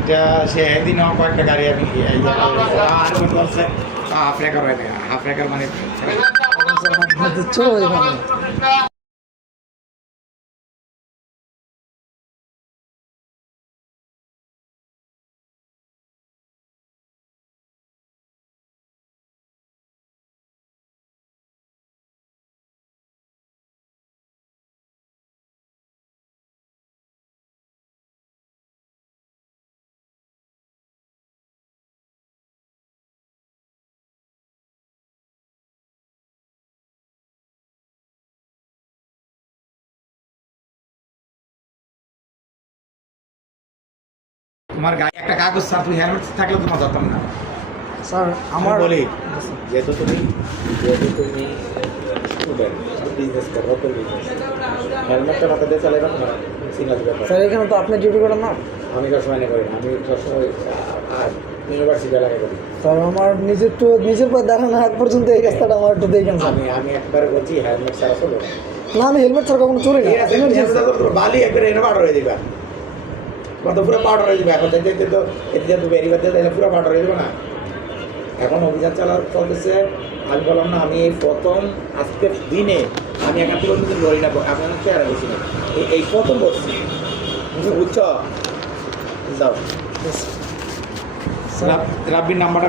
এটা সে একদিন কয়েকটা গাড়ি আমি হাফ রেকার হয় না, হাফ রেকার মানে চলো এখানে তোমার গায়ে একটা কাগজ ছাড়া তুই হেলমেট থাকলে তোমার যেতাম না। স্যার আমার আমার বলি যেহেতু তুমি স্টুডেন্ট বিজনেস করো, তো বিজনেস হেলমেটটা মাথা দিয়ে চালাইলাম না, সিগনাল ব্যাপার। স্যার এখানে তো আপনি ডিউটি করেন না। আমি সবসময় করি না, আমি সবসময় ইউনিভার্সিটি এলাকায় করি। স্যার আমার নিজের পর দাঁড়ানো হাত পর্যন্ত এই রাস্তাটা আমার একটু দেখেন স্যার। আমি একবারে বলছি হেলমেট ছাড়া চলবে না। না আমি হেলমেট ছাড়া কখনো চলি না। বালি একবারে এনে পাউডার হয়ে যাবে, তোমার তো পুরো পাউডার হয়ে যাবে। এখন দেখতে তো এতে তো বেরিয়ে তাহলে পুরো পাউডার হয়ে যাবে না। এখন অভিযান চলতেছে। আমি বললাম না, আমি এই প্রথম আজকের দিনে আমি এখান থেকে অন্য লড়ি না, আপনার চেহারা বেশি না, এই প্রথম বলছি, বুঝছো? যাও রাব্বির নাম্বারটা